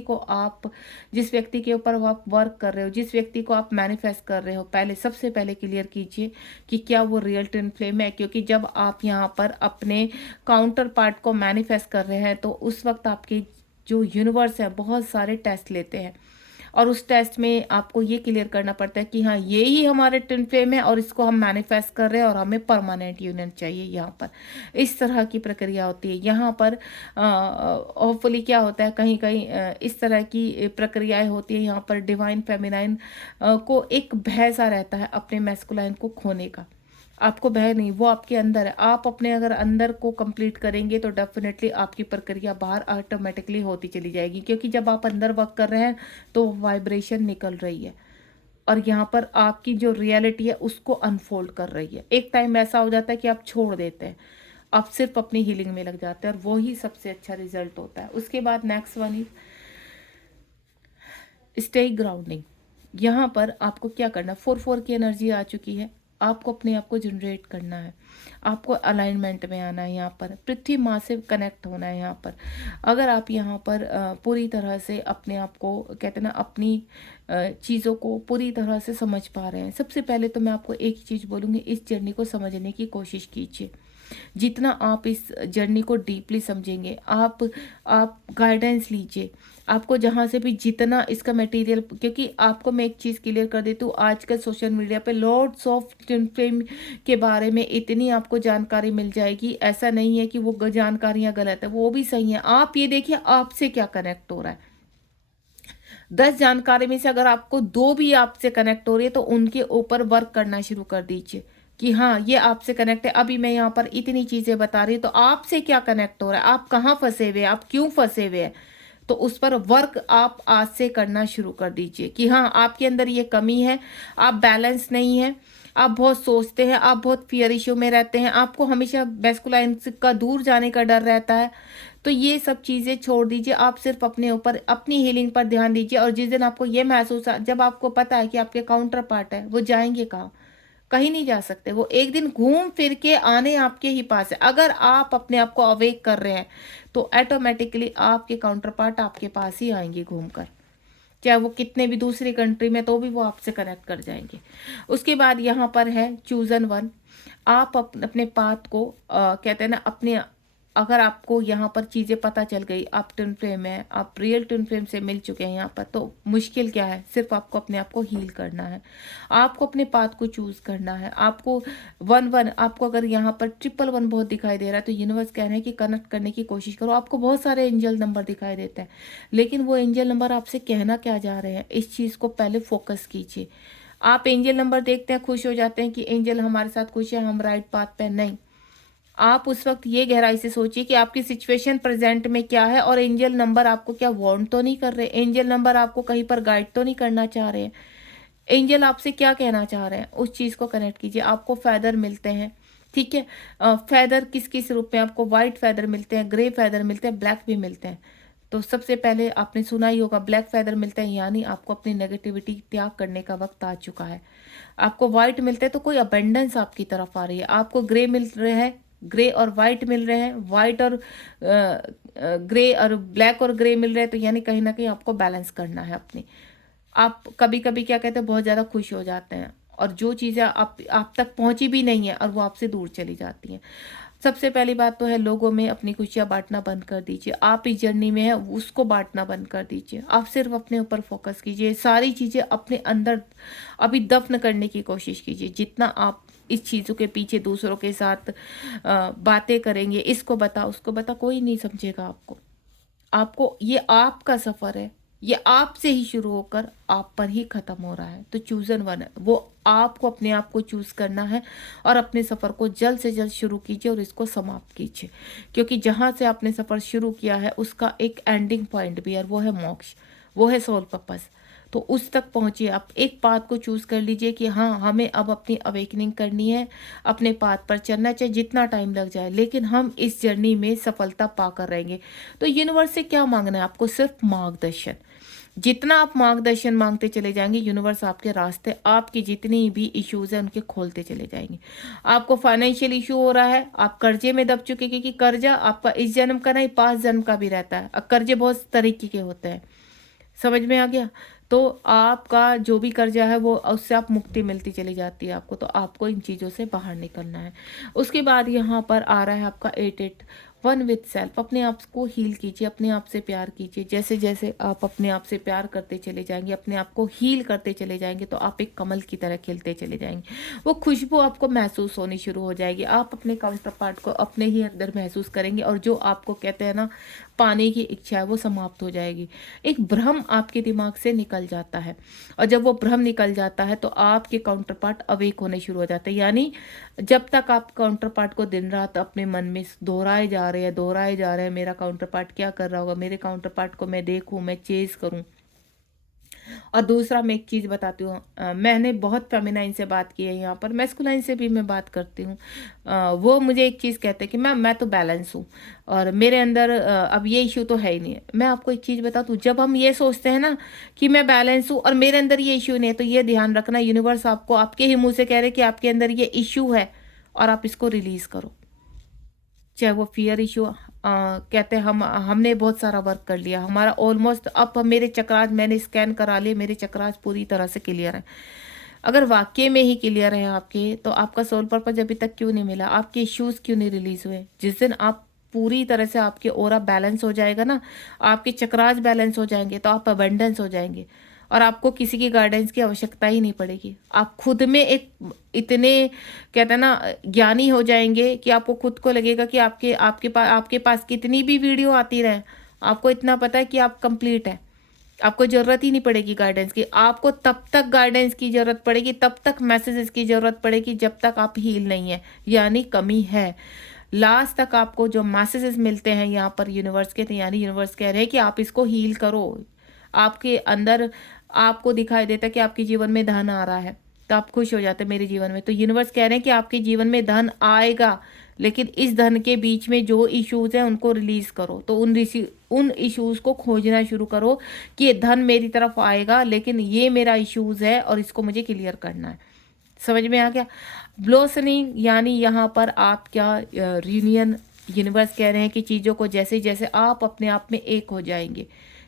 के ऊपर आप वर्क कर रहे हो, जिस व्यक्ति को आप मैनिफेस्ट कर रहे हो, सबसे पहले क्लियर कीजिए कि क्या वो रियल ट्विन फ्लेम है। क्योंकि जब आप यहाँ पर अपने काउंटर पार्ट को मैनिफेस्ट कर रहे हैं तो उस वक्त आपके जो यूनिवर्स है बहुत सारे टेस्ट लेते हैं, और उस टेस्ट में आपको ये क्लियर करना पड़ता है कि हाँ ये ही हमारे ट्विन फ्लेम है और इसको हम मैनिफेस्ट कर रहे हैं और हमें परमानेंट यूनियन चाहिए। यहाँ पर इस तरह की प्रक्रिया होती है। यहाँ पर होपफुली क्या होता है, कहीं कहीं इस तरह की प्रक्रियाएं होती है। यहाँ पर डिवाइन फेमिनाइन को एक भय सा रहता है अपने मैस्कुलाइन को खोने का। आपको भय नहीं, वो आपके अंदर है। आप अपने अगर अंदर को कंप्लीट करेंगे तो डेफिनेटली आपकी प्रक्रिया बाहर ऑटोमेटिकली होती चली जाएगी। क्योंकि जब आप अंदर वर्क कर रहे हैं तो वाइब्रेशन निकल रही है और यहाँ पर आपकी जो रियलिटी है उसको अनफोल्ड कर रही है। एक टाइम ऐसा हो जाता है कि आप छोड़ देते हैं, आप सिर्फ अपनी हीलिंग में लग जाते हैं, और वो ही सबसे अच्छा रिजल्ट होता है। उसके बाद next one is stay grounding. यहाँ पर आपको क्या करना, 4-4 की एनर्जी आ चुकी है, आपको अपने आप को जनरेट करना है, आपको अलाइनमेंट में आना है। यहाँ पर पृथ्वी माँ से कनेक्ट होना है। यहाँ पर अगर आप यहाँ पर पूरी तरह से अपने आप को कहते हैं ना, अपनी चीज़ों को पूरी तरह से समझ पा रहे हैं, सबसे पहले तो मैं आपको एक चीज़ बोलूँगी, इस जर्नी को समझने की कोशिश कीजिए। जितना आप इस जर्नी को डीपली समझेंगे, आप गाइडेंस लीजिए। आपको जहाँ से भी जितना इसका मटेरियल, क्योंकि आपको मैं एक चीज़ क्लियर कर देती हूँ, आजकल सोशल मीडिया पे लॉर्ड्स ऑफ ट्विन फ्लेम के बारे में इतनी आपको जानकारी मिल जाएगी। ऐसा नहीं है कि वो जानकारियाँ गलत है, वो भी सही है। आप ये देखिए आपसे क्या कनेक्ट हो रहा है। 10 जानकारी में से अगर आपको 2 भी आपसे कनेक्ट हो रही है तो उनके ऊपर वर्क करना शुरू कर दीजिए कि हाँ ये आपसे कनेक्ट है। अभी मैं यहाँ पर इतनी चीज़ें बता रही हूँ तो आपसे क्या कनेक्ट हो रहा है, आप कहाँ फंसे हुए हैं, आप क्यों फंसे हुए हैं, तो उस पर वर्क आप आज से करना शुरू कर दीजिए कि हाँ आपके अंदर ये कमी है, आप बैलेंस नहीं है, आप बहुत सोचते हैं, आप बहुत फियर इश्यू में रहते हैं, आपको हमेशा मैस्कुलाइन का दूर जाने का डर रहता है। तो ये सब चीज़ें छोड़ दीजिए, आप सिर्फ अपने ऊपर, अपनी हीलिंग पर ध्यान दीजिए। और जिस दिन आपको ये महसूस, जब आपको पता है कि आपके काउंटर पार्ट है वो जाएंगे कहाँ, कहीं नहीं जा सकते, वो एक दिन घूम फिर के आने आपके ही पास है। अगर आप अपने आप को अवेक कर रहे हैं तो ऑटोमेटिकली आपके काउंटर पार्ट आपके पास ही आएंगे घूमकर, चाहे वो कितने भी दूसरी कंट्री में, तो भी वो आपसे कनेक्ट कर जाएंगे। उसके बाद यहाँ पर है चूजन वन। आप अपने पाथ को कहते हैं ना, अपने, अगर आपको यहाँ पर चीज़ें पता चल गई, आप ट्विन फ्लेम है, आप रियल ट्विन फ्लेम से मिल चुके हैं यहाँ पर, तो मुश्किल क्या है, सिर्फ आपको अपने आप को हील करना है, आपको अपने पाथ को चूज़ करना है। आपको 1-1, आपको अगर यहाँ पर 111 बहुत दिखाई दे रहा है तो यूनिवर्स कह रहे हैं कि कनेक्ट करने की कोशिश करो। आपको बहुत सारे एंजल नंबर दिखाई देते हैं, लेकिन वो एंजल नंबर आपसे कहना क्या जा रहे हैं, इस चीज़ को पहले फोकस कीजिए। आप एंजल नंबर देखते हैं, खुश हो जाते हैं कि एंजल हमारे साथ खुश है, हम राइट पाथ पे, नहीं। आप उस वक्त ये गहराई से सोचिए कि आपकी सिचुएशन प्रेजेंट में क्या है और एंजल नंबर आपको क्या वार्न तो नहीं कर रहे, एंजल नंबर आपको कहीं पर गाइड तो नहीं करना चाह रहे हैं, एंजल आपसे क्या कहना चाह रहे हैं, उस चीज़ को कनेक्ट कीजिए। आपको फैदर मिलते हैं, ठीक है, फैदर किस किस रूप में, आपको वाइट फैदर मिलते हैं, ग्रे फैदर मिलते हैं, ब्लैक भी मिलते हैं। तो सबसे पहले आपने सुना ही होगा, ब्लैक फैदर मिलता है यानी आपको अपनी नेगेटिविटी त्याग करने का वक्त आ चुका है। आपको वाइट मिलते हैं तो कोई अबेंडेंस आपकी तरफ आ रही है। आपको ग्रे मिल रहे हैं, ग्रे और वाइट मिल रहे हैं, वाइट और ग्रे और ब्लैक और ग्रे मिल रहे हैं, तो यानी कहीं ना कहीं आपको बैलेंस करना है अपनी। आप कभी कभी क्या कहते हैं, बहुत ज़्यादा खुश हो जाते हैं और जो चीज़ें आप तक पहुंची भी नहीं है और वो आपसे दूर चली जाती हैं। सबसे पहली बात तो है, लोगों में अपनी खुशियाँ बांटना बंद कर दीजिए। आप इस जर्नी में है उसको बांटना बंद कर दीजिए, आप सिर्फ अपने ऊपर फोकस कीजिए। सारी चीज़ें अपने अंदर अभी दफन करने की कोशिश कीजिए। जितना आप इस चीज़ों के पीछे दूसरों के साथ बातें करेंगे, इसको बता उसको बता, कोई नहीं समझेगा आपको। आपको ये आपका सफ़र है, ये आपसे ही शुरू होकर आप पर ही ख़त्म हो रहा है। तो चूज़न वन है, वो आपको अपने आप को चूज़ करना है और अपने सफ़र को जल्द से जल्द शुरू कीजिए और इसको समाप्त कीजिए। क्योंकि जहाँ से आपने सफ़र शुरू किया है उसका एक एंडिंग पॉइंट भी है, वो है मोक्ष, वो है सोल पर्पस। तो उस तक पहुँचिए। आप एक पाथ को चूज़ कर लीजिए कि हाँ हमें अब अपनी अवेकनिंग करनी है, अपने पाथ पर चलना, चाहे जितना टाइम लग जाए, लेकिन हम इस जर्नी में सफलता पाकर रहेंगे। तो यूनिवर्स से क्या मांगना है आपको, सिर्फ मार्गदर्शन। जितना आप मार्गदर्शन मांगते चले जाएंगे, यूनिवर्स आपके रास्ते, आपकी जितनी भी इश्यूज हैं उनके खोलते चले जाएंगे। आपको फाइनेंशियल इशू हो रहा है, आप कर्जे में दब चुके, क्योंकि कर्जा आपका इस जन्म का नहीं, 5 जन्म का भी रहता है। कर्जे बहुत तरीके के होते हैं, समझ में आ गया। तो आपका जो भी कर्जा है वो उससे आप मुक्ति मिलती चली जाती है आपको। तो आपको इन चीज़ों से बाहर निकलना है। उसके बाद यहाँ पर आ रहा है आपका 8 वन विथ सेल्फ। अपने आप को हील कीजिए, अपने आप से प्यार कीजिए। जैसे जैसे आप अपने आप से प्यार करते चले जाएंगे, अपने आप को हील करते चले जाएंगे, तो आप एक कमल की तरह खिलते चले जाएंगे। वो खुशबू आपको महसूस होनी शुरू हो जाएगी। आप अपने काउंटर पार्ट को अपने ही अंदर महसूस करेंगे, और जो आपको कहते हैं ना पाने की इच्छा है वो समाप्त हो जाएगी। एक भ्रम आपके दिमाग से निकल जाता है, और जब वो भ्रम निकल जाता है तो आपके काउंटर पार्ट अवेक होने शुरू हो जाते हैं। यानी जब तक आप काउंटर पार्ट को दिन रात अपने मन में दोहराए जा रहे हैं, मेरा काउंटर पार्ट क्या कर रहा होगा, मेरे काउंटर पार्ट को मैं देखूं, मैं चेज करूं। और दूसरा मैं एक चीज़ बताती हूँ, मैंने बहुत फेमिनाइन से बात की है, यहाँ पर मैस्कुलाइन से भी मैं बात करती हूँ। वो मुझे एक चीज़ कहते हैं कि मैं तो बैलेंस हूँ, और मेरे अंदर अब ये इशू तो है ही नहीं है। मैं आपको एक चीज़ बता दूँ, जब हम ये सोचते हैं ना कि मैं बैलेंस हूँ और मेरे अंदर ये इशू नहीं है, तो ये ध्यान रखना, यूनिवर्स आपको आपके ही मुँह से कह रहे हैं कि आपके अंदर ये इशू है और आप इसको रिलीज़ करो। चाहे वो फियर इशू, कहते हैं हमने बहुत सारा वर्क कर लिया, हमारा ऑलमोस्ट, अब मेरे चक्रास मैंने स्कैन करा लिए, मेरे चक्रास पूरी तरह से क्लियर है। अगर वाकई में ही क्लियर है आपके, तो आपका सोल पर्पस अभी तक क्यों नहीं मिला, आपके इश्यूज क्यों नहीं रिलीज हुए? जिस दिन आप पूरी तरह से आपके ऑरा बैलेंस हो जाएगा ना, आपके चक्रास बैलेंस हो जाएंगे, तो आप अबंडेंस हो जाएंगे, और आपको किसी की गाइडेंस की आवश्यकता ही नहीं पड़ेगी। आप खुद में एक इतने, कहते हैं ना, ज्ञानी हो जाएंगे कि आपको खुद को लगेगा कि आपके पास कितनी भी वीडियो आती रहे, आपको इतना पता है कि आप कंप्लीट है। आपको ज़रूरत ही नहीं पड़ेगी गाइडेंस की। आपको तब तक गाइडेंस की ज़रूरत पड़ेगी, तब तक मैसेजेस की ज़रूरत पड़ेगी, जब तक आप हील नहीं है, यानी कमी है। लास्ट तक आपको जो मैसेजेस मिलते हैं यहाँ पर यूनिवर्स के, तो यानी यूनिवर्स कह रहे हैं कि आप इसको हील करो। आपके अंदर आपको दिखाई देता है कि आपके जीवन में धन आ रहा है, तो आप खुश हो जाते हैं मेरे जीवन में। तो यूनिवर्स कह रहे हैं कि आपके जीवन में धन आएगा, लेकिन इस धन के बीच में जो इश्यूज हैं उनको रिलीज करो। तो उन इश्यूज को खोजना शुरू करो कि ये धन मेरी तरफ आएगा, लेकिन ये मेरा इश्यूज है और इसको मुझे क्लियर करना है। समझ में आ गया? ब्लोसनिंग यानी यहाँ पर आप क्या, रियूनियन। यूनिवर्स कह रहे हैं कि चीज़ों को जैसे जैसे आप अपने आप में एक हो जाएंगे,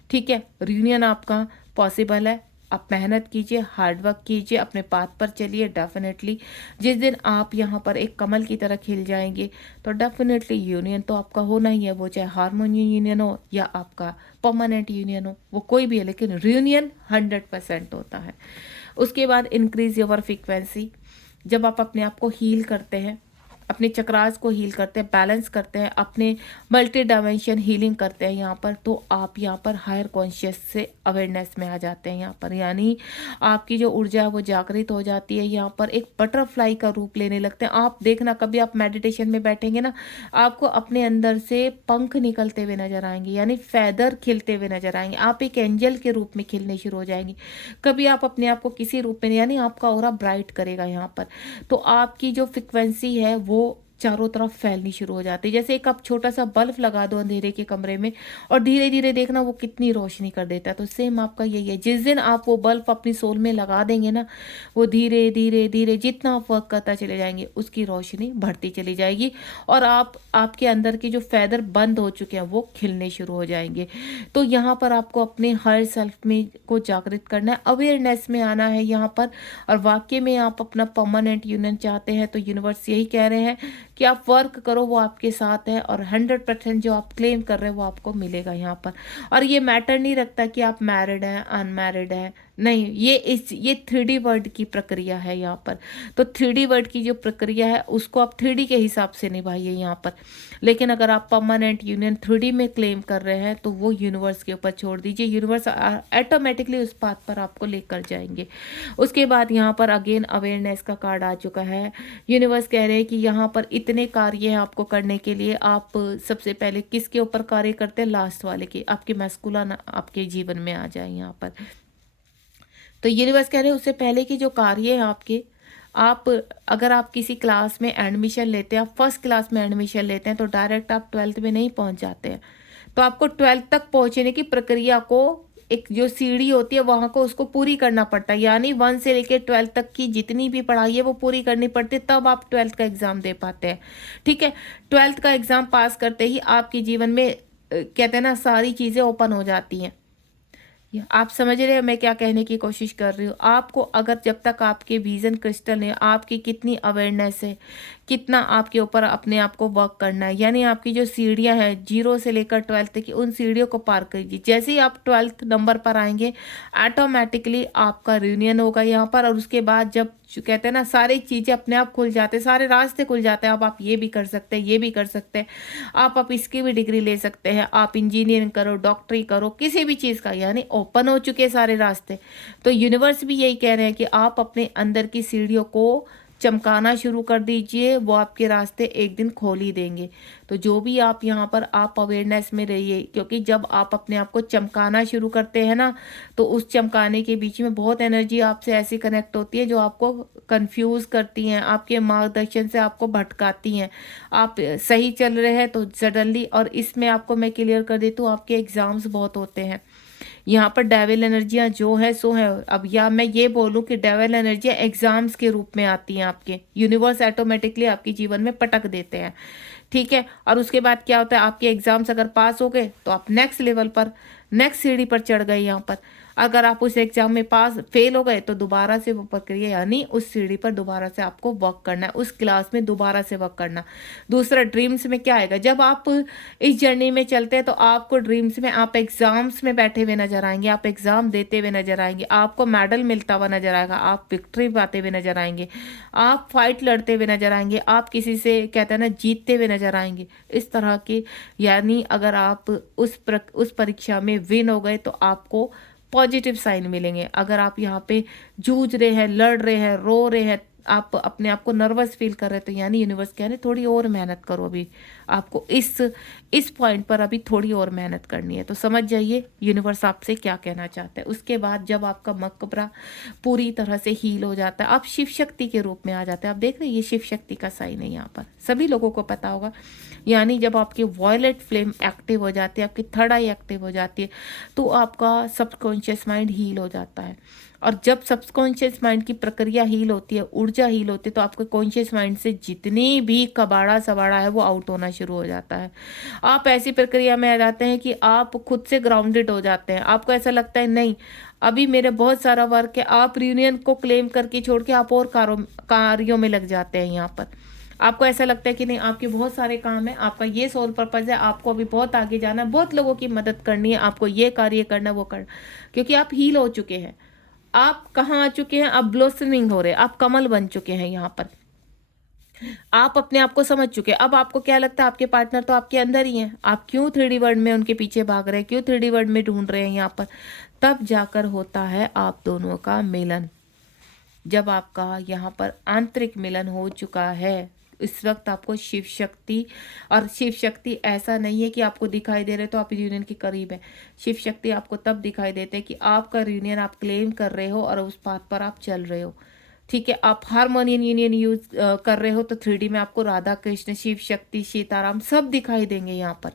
ठीक है, रियूनियन आपका पॉसिबल है। आप मेहनत कीजिए, हार्डवर्क कीजिए, अपने पाथ पर चलिए। डेफिनेटली जिस दिन आप यहाँ पर एक कमल की तरह खिल जाएंगे, तो डेफिनेटली यूनियन तो आपका होना ही है। वो चाहे हारमोनियन यूनियन हो या आपका परमानेंट यूनियन हो, वो कोई भी है, लेकिन रियूनियन 100% होता है। उसके बाद इंक्रीज योर फ्रीक्वेंसी। जब आप अपने आप को हील करते हैं, अपने चक्रास को हील करते हैं, बैलेंस करते हैं, अपने मल्टी डायमेंशन हीलिंग करते हैं यहाँ पर, तो आप यहाँ पर हायर कॉन्शियस से अवेयरनेस में आ जाते हैं यहाँ पर। यानी आपकी जो ऊर्जा है वो जागृत हो जाती है, यहाँ पर एक बटरफ्लाई का रूप लेने लगते हैं। आप देखना, कभी आप मेडिटेशन में बैठेंगे ना, आपको अपने अंदर से पंख निकलते हुए नजर आएंगे, यानी फैदर खिलते हुए नजर आएंगे। आप एक एंजल के रूप में खिलने शुरू हो जाएंगे। कभी आप अपने आप को किसी रूप में, यानी आपका ऑरा ब्राइट करेगा यहाँ पर। तो आपकी जो फ्रिक्वेंसी है वो चारों तरफ फैलनी शुरू हो जाती है। जैसे एक आप छोटा सा बल्ब लगा दो अंधेरे के कमरे में, और धीरे धीरे देखना वो कितनी रोशनी कर देता है। तो सेम आपका यही है, जिस दिन आप वो बल्ब अपनी सोल में लगा देंगे ना, वो धीरे धीरे धीरे जितना आप वर्क करता चले जाएंगे, उसकी रोशनी बढ़ती चली जाएगी, और आपके अंदर के जो फैदर बंद हो चुके हैं वो खिलने शुरू हो जाएंगे। तो यहाँ पर आपको अपने हर सेल्फ में को जागृत करना है, अवेयरनेस में आना है यहाँ पर। और वाकई में आप अपना परमानेंट यूनियन चाहते हैं, तो यूनिवर्स यही कह रहे हैं कि आप वर्क करो, वो आपके साथ है, और 100% जो आप क्लेम कर रहे हैं वो आपको मिलेगा यहाँ पर। और ये मैटर नहीं रखता कि आप मैरिड हैं, अनमैरिड हैं, नहीं, ये 3D वर्ड की प्रक्रिया है यहाँ पर। तो 3D वर्ड की जो प्रक्रिया है उसको आप 3D के हिसाब से निभाइए यहाँ पर। लेकिन अगर आप परमानेंट यूनियन 3D में क्लेम कर रहे हैं, तो वो यूनिवर्स के ऊपर छोड़ दीजिए, यूनिवर्स ऑटोमेटिकली उस पाथ पर आपको लेकर जाएंगे। उसके बाद यहाँ पर अगेन अवेयरनेस का कार्ड आ चुका है। यूनिवर्स कह रहे हैं कि यहाँ पर इतने कार्य हैं आपको करने के लिए। आप सबसे पहले किसके ऊपर कार्य करते हैं? लास्ट वाले के, आपके मैस्कुलिन आपके जीवन में आ जाए यहाँ पर। तो यूनिवर्स कह रहे हैं उससे पहले की जो कार्य है आपके, आप अगर आप किसी क्लास में एडमिशन लेते हैं, आप फर्स्ट क्लास में एडमिशन लेते हैं, तो डायरेक्ट आप 12th में नहीं पहुंच जाते हैं। तो आपको 12th तक पहुंचने की प्रक्रिया को एक जो सीढ़ी होती है वहाँ को उसको पूरी करना पड़ता है, यानी 1 से लेकर 12 तक की जितनी भी पढ़ाई है वो पूरी करनी पड़ती है, तब आप 12th का एग्ज़ाम दे पाते हैं। ठीक है, 12th का एग्ज़ाम पास करते ही आपके जीवन में कहते हैं ना सारी चीज़ें ओपन हो जाती हैं। आप समझ रहे हैं मैं क्या कहने की कोशिश कर रही हूँ? आपको अगर जब तक आपके विज़न क्रिस्टल नहीं, आपकी कितनी अवेयरनेस है, कितना आपके ऊपर अपने आप को वर्क करना है, यानी आपकी जो सीढ़ियाँ हैं 0 से लेकर 12th तक की, उन सीढ़ियों को पार कीजिए। जैसे ही आप 12th नंबर पर आएँगे, ऑटोमैटिकली आपका रियूनियन होगा यहाँ पर, और उसके बाद जब जो कहते हैं ना सारी चीज़ें अपने आप खुल जाते हैं, सारे रास्ते खुल जाते हैं। अब आप ये भी कर सकते हैं, ये भी कर सकते हैं, आप इसकी भी डिग्री ले सकते हैं, आप इंजीनियरिंग करो, डॉक्टरी करो, किसी भी चीज़ का, यानी ओपन हो चुके हैं सारे रास्ते। तो यूनिवर्स भी यही कह रहे हैं कि आप अपने अंदर की सीढ़ियों को चमकाना शुरू कर दीजिए, वो आपके रास्ते एक दिन खोल ही देंगे। तो जो भी आप यहाँ पर आप अवेयरनेस में रहिए, क्योंकि जब आप अपने आप को चमकाना शुरू करते हैं ना, तो उस चमकाने के बीच में बहुत एनर्जी आपसे ऐसी कनेक्ट होती है जो आपको कंफ्यूज करती हैं, आपके मार्गदर्शन से आपको भटकाती हैं। आप सही चल रहे हैं तो सडनली, और इसमें आपको मैं क्लियर कर देती हूँ, आपके एग्ज़ाम्स बहुत होते हैं। यहाँ पर डेविल एनर्जियाँ जो है सो है। अब या मैं ये बोलूँ कि डेविल एनर्जियाँ एग्जाम्स के रूप में आती हैं, आपके यूनिवर्स ऑटोमेटिकली आपके जीवन में पटक देते हैं। ठीक है, और उसके बाद क्या होता है, आपके एग्जाम्स अगर पास हो गए तो आप नेक्स्ट लेवल पर, नेक्स्ट सीढ़ी पर चढ़ गए यहाँ पर। अगर आप उस एग्जाम में पास फेल हो गए तो दोबारा से वो प्रक्रिया, यानी उस सीढ़ी पर दोबारा से आपको वर्क करना है, उस क्लास में दोबारा से वर्क करना। दूसरा, ड्रीम्स में क्या आएगा, जब आप इस जर्नी में चलते हैं तो आपको ड्रीम्स में आप एग्जाम्स में बैठे हुए नजर आएंगे, आप एग्जाम देते हुए नजर आएंगे, आपको मेडल मिलता हुआ नजर आएगा, आप विक्ट्री पाते हुए नजर आएंगे, आप फाइट लड़ते हुए नजर आएंगे, आप किसी से कहते हैं ना जीतते हुए नजर आएंगे, इस तरह की। यानी अगर आप उस परीक्षा में विन हो गए तो आपको पॉजिटिव साइन मिलेंगे। अगर आप यहाँ पे जूझ रहे हैं, लड़ रहे हैं, रो रहे हैं, आप अपने आप को नर्वस फील कर रहे हैं, तो यानी यूनिवर्स कह रहे थोड़ी और मेहनत करो, अभी आपको इस पॉइंट पर अभी थोड़ी और मेहनत करनी है। तो समझ जाइए यूनिवर्स आपसे क्या कहना चाहता है। उसके बाद जब आपका मकबरा पूरी तरह से हील हो जाता है, आप शिव शक्ति के रूप में आ जाते हैं। आप देख रहे हैं ये शिव शक्ति का साइन है, यहाँ पर सभी लोगों को पता होगा। यानी जब आपकी वॉयलेट फ्लेम एक्टिव हो जाती है, आपकी थर्ड आई एक्टिव हो जाती है, तो आपका सबकॉन्शियस माइंड हील हो जाता है। और जब सबकॉन्शियस माइंड की प्रक्रिया हील होती है, ऊर्जा हील होती है, तो आपके कॉन्शियस माइंड से जितनी भी कबाड़ा सबाड़ा है वो आउट होना शुरू हो जाता है। आप ऐसी प्रक्रिया में आ जाते हैं कि आप खुद से ग्राउंडेड हो जाते हैं। आपको ऐसा लगता है नहीं, अभी मेरे बहुत सारा वर्क है। आप रियूनियन को क्लेम करके छोड़ के आप और कार्यों में लग जाते हैं। यहाँ पर आपको ऐसा लगता है कि नहीं, आपके बहुत सारे काम है, आपका ये सोल पर्पज है, आपको अभी बहुत आगे जाना है, बहुत लोगों की मदद करनी है, आपको ये कार्य करना, वो करना, क्योंकि आप हील हो चुके हैं। आप कहाँ आ चुके हैं, आप ब्लोसमिंग हो रहे हैं, आप कमल बन चुके हैं। यहाँ पर आप अपने आप को समझ चुके हैं। अब आपको क्या लगता है, आपके पार्टनर तो आपके अंदर ही हैं, आप क्यों 3D वर्ल्ड में उनके पीछे भाग रहे हैं, क्यों 3D वर्ल्ड में ढूंढ रहे हैं। यहाँ पर तब जाकर होता है आप दोनों का मिलन। जब आपका यहाँ पर आंतरिक मिलन हो चुका है, इस वक्त आपको शिव शक्ति, और शिव शक्ति ऐसा नहीं है कि आपको दिखाई दे रहे तो आप यूनियन के करीब है। शिव शक्ति आपको तब दिखाई देते हैं कि आपका यूनियन आप क्लेम कर रहे हो और उस पाथ पर आप चल रहे हो। ठीक है, आप हारमोनियन यूनियन यूज कर रहे हो तो 3D में आपको राधा कृष्ण, शिव शक्ति, सीताराम सब दिखाई देंगे। यहाँ पर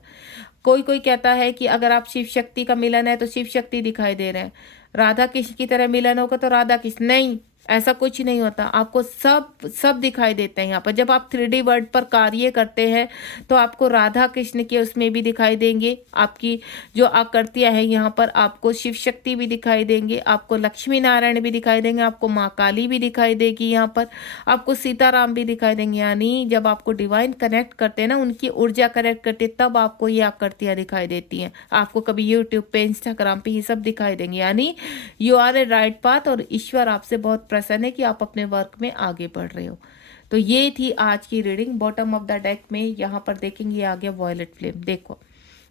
कोई कोई कहता है कि अगर आप शिव शक्ति का मिलन है तो शिव शक्ति दिखाई दे रहे हैं, राधा कृष्ण की तरह मिलन होगा तो राधा कृष्ण, नहीं, ऐसा कुछ नहीं होता। आपको सब दिखाई देते हैं। यहाँ पर जब आप 3D वर्ल्ड पर कार्य करते हैं तो आपको राधा कृष्ण के उसमें भी दिखाई देंगे, आपकी जो आकृतियाँ हैं यहाँ पर आपको शिव शक्ति भी दिखाई देंगे, आपको लक्ष्मी नारायण भी दिखाई देंगे, आपको माँ काली भी दिखाई देगी, यहाँ पर आपको सीताराम भी दिखाई देंगे। यानी जब आपको डिवाइन कनेक्ट करते हैं ना, उनकी ऊर्जा कनेक्ट करते हैं, तब आपको ये आकृतियाँ दिखाई देती हैं। आपको कभी यूट्यूब पे, इंस्टाग्राम पे ये सब दिखाई देंगे। यानी you are a right path, और ईश्वर आपसे बहुत प्रसन्न है कि आप अपने वर्क में आगे बढ़ रहे हो। तो ये थी आज की reading. Bottom of the deck में यहाँ पर देखेंगे आ गया वॉयलेट फ्लेम, देखो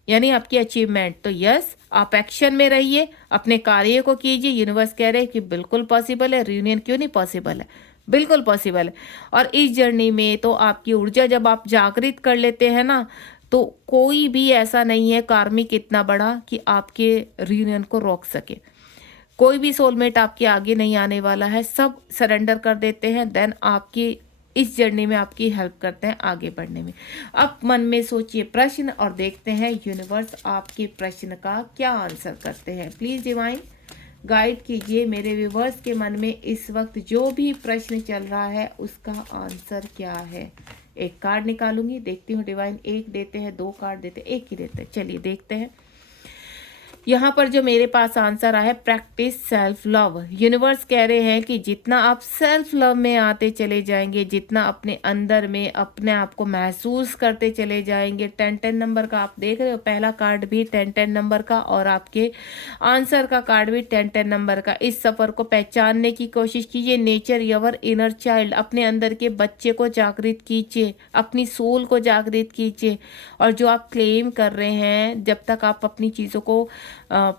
यानी आपकी अचीवमेंट। तो यस, आप एक्शन में रहिए, अपने कार्य को कीजिए। यूनिवर्स कह रहे हैं कि बिल्कुल पॉसिबल है। रियूनियन क्यों नहीं पॉसिबल है, बिल्कुल पॉसिबल है। और इस जर्नी में तो आपकी ऊर्जा जब आप जागृत कर लेते हैं ना, तो कोई भी ऐसा नहीं है कार्मिक इतना बड़ा कि आपके रियूनियन को रोक सके। कोई भी सोलमेट आपके आगे नहीं आने वाला है, सब सरेंडर कर देते हैं। देन आपकी इस जर्नी में आपकी हेल्प करते हैं आगे बढ़ने में। अब मन में सोचिए प्रश्न और देखते हैं यूनिवर्स आपके प्रश्न का क्या आंसर करते हैं। प्लीज़ डिवाइन गाइड कीजिए मेरे व्यूवर्स के मन में इस वक्त जो भी प्रश्न चल रहा है उसका आंसर क्या है। एक कार्ड निकालूंगी, देखती हूँ डिवाइन एक देते हैं, 2 कार्ड देते हैं, एक ही देते हैं। चलिए देखते हैं यहाँ पर जो मेरे पास आंसर आया है, प्रैक्टिस सेल्फ लव। यूनिवर्स कह रहे हैं कि जितना आप सेल्फ लव में आते चले जाएंगे, जितना अपने अंदर में अपने आप को महसूस करते चले जाएंगे। 10-10 नंबर का आप देख रहे हो, पहला कार्ड भी 10-10 नंबर का और आपके आंसर का कार्ड भी 10-10 नंबर का। इस सफ़र को पहचानने की कोशिश कीजिए। नेचर योर इनर चाइल्ड, अपने अंदर के बच्चे को जागृत कीजिए, अपनी सोल को जागृत कीजिए। और जो आप क्लेम कर रहे हैं, जब तक आप अपनी चीज़ों को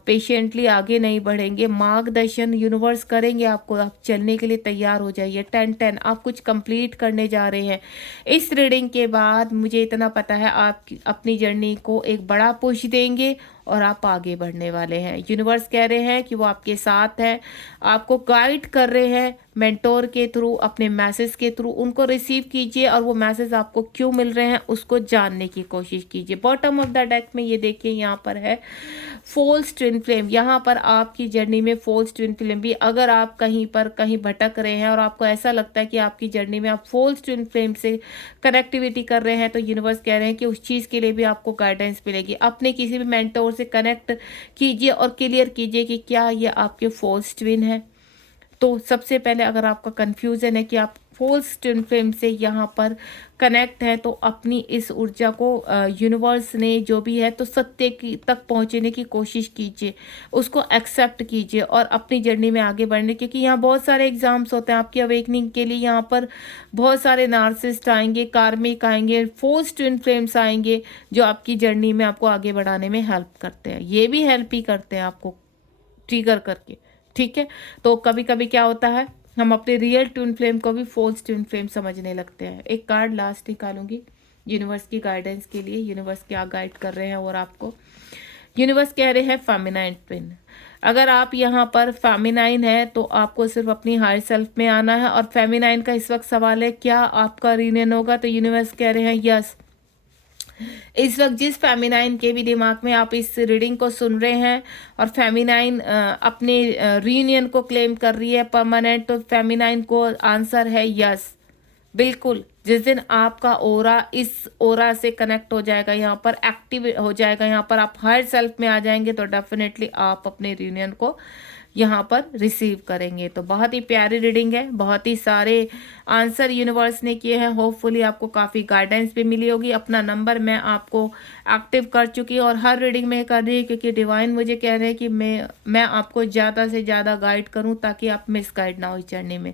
पेशेंटली आगे नहीं बढ़ेंगे, मार्गदर्शन यूनिवर्स करेंगे आपको, आप चलने के लिए तैयार हो जाइए। 10-10 आप कुछ कंप्लीट करने जा रहे हैं। इस रीडिंग के बाद मुझे इतना पता है आप अपनी जर्नी को एक बड़ा पुश देंगे और आप आगे बढ़ने वाले हैं। यूनिवर्स कह रहे हैं कि वो आपके साथ है, आपको गाइड कर रहे हैं मेंटोर के थ्रू, अपने मैसेज के थ्रू। उनको रिसीव कीजिए और वो मैसेज आपको क्यों मिल रहे हैं उसको जानने की कोशिश कीजिए। बॉटम ऑफ द डेक में ये देखिए यहाँ पर है फॉल्स ट्विन फ्लेम। यहाँ पर आपकी जर्नी में फॉल्स ट्विन फ्लेम भी, अगर आप कहीं भटक रहे हैं और आपको ऐसा लगता है कि आपकी जर्नी में आप फॉल्स ट्विन फ्लेम से कनेक्टिविटी कर रहे हैं, तो यूनिवर्स कह रहे हैं कि उस चीज़ के लिए भी आपको गाइडेंस मिलेगी। अपने किसी भी मेंटोर से कनेक्ट कीजिए और क्लियर कीजिए कि क्या ये आपके फॉल्स ट्विन है। तो सबसे पहले अगर आपका कंफ्यूजन है कि आप फॉल्स ट्विन फ्लेम से यहाँ पर कनेक्ट है, तो अपनी इस ऊर्जा को यूनिवर्स ने जो भी है तो सत्य की तक पहुँचने की कोशिश कीजिए, उसको एक्सेप्ट कीजिए और अपनी जर्नी में आगे बढ़ने, क्योंकि यहाँ बहुत सारे एग्जाम्स होते हैं आपकी अवेकनिंग के लिए। यहाँ पर बहुत सारे नार्सिस्ट आएंगे, कार्मिक आएंगे, फॉल्स ट्विन फ्लेम्स आएंगे जो आपकी जर्नी में आपको आगे बढ़ाने में हेल्प करते हैं। ये भी हेल्प ही करते हैं आपको ट्रिगर करके, ठीक है। तो कभी कभी क्या होता है, हम अपने रियल ट्विन फ्लेम को भी फॉल्स ट्विन फ्लेम समझने लगते हैं। एक कार्ड लास्ट निकालूंगी यूनिवर्स की गाइडेंस के लिए। यूनिवर्स क्या गाइड कर रहे हैं और आपको यूनिवर्स कह रहे हैं फेमिनाइन ट्विन। अगर आप यहाँ पर फेमिनाइन है तो आपको सिर्फ अपनी हायर सेल्फ में आना है। और फेमिनाइन का इस वक्त सवाल है क्या आपका रीयूनियन होगा, तो यूनिवर्स कह रहे हैं यस। इस वक्त जिस फेमिनाइन के भी दिमाग में आप इस रीडिंग को सुन रहे हैं और फेमिनाइन अपने रीयूनियन को क्लेम कर रही है परमानेंट, तो फेमिनाइन को आंसर है यस। बिल्कुल, जिस दिन आपका ओरा इस ओरा से कनेक्ट हो जाएगा, यहाँ पर एक्टिव हो जाएगा, यहाँ पर आप हायर सेल्फ में आ जाएंगे, तो डेफिनेटली आप अपने रीयूनियन को यहाँ पर रिसीव करेंगे। तो बहुत ही प्यारी रीडिंग है, बहुत ही सारे आंसर यूनिवर्स ने किए हैं। होपफुली आपको काफ़ी गाइडेंस भी मिली होगी। अपना नंबर मैं आपको एक्टिव कर चुकी हूँ और हर रीडिंग में कर रही है, क्योंकि डिवाइन मुझे कह रहे हैं कि मैं आपको ज़्यादा से ज़्यादा गाइड करूँ ताकि आप मिस गाइड ना हो इस जर्नी में।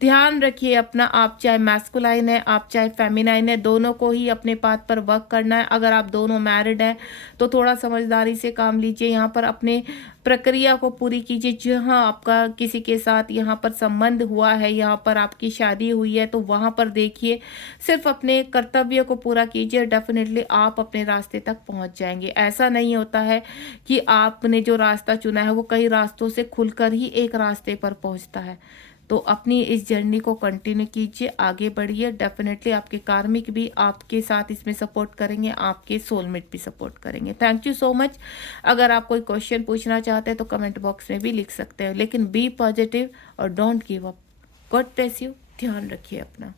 ध्यान रखिए अपना, आप चाहे मैस्कुलाइन है, आप चाहे फेमिनाइन है, दोनों को ही अपने पाथ पर वर्क करना है। अगर आप दोनों मैरिड हैं तो थोड़ा समझदारी से काम लीजिए। यहाँ पर अपने प्रक्रिया को पूरी कीजिए। जहाँ आपका किसी के साथ यहाँ पर संबंध हुआ है, यहाँ पर आपकी शादी हुई है, तो वहाँ पर देखिए, सिर्फ अपने कर्तव्य को पूरा कीजिए। डेफिनेटली आप अपने रास्ते तक पहुँच जाएंगे। ऐसा नहीं होता है कि आपने जो रास्ता चुना है वो कई रास्तों से खुलकर ही एक रास्ते पर पहुँचता है। तो अपनी इस जर्नी को कंटिन्यू कीजिए, आगे बढ़िए। डेफिनेटली आपके कार्मिक भी आपके साथ इसमें सपोर्ट करेंगे, आपके सोलमेट भी सपोर्ट करेंगे। Thank you so much. अगर आप कोई क्वेश्चन पूछना चाहते हैं तो कमेंट बॉक्स में भी लिख सकते हैं, लेकिन बी पॉजिटिव और don't give up. God bless you. ध्यान रखिए अपना।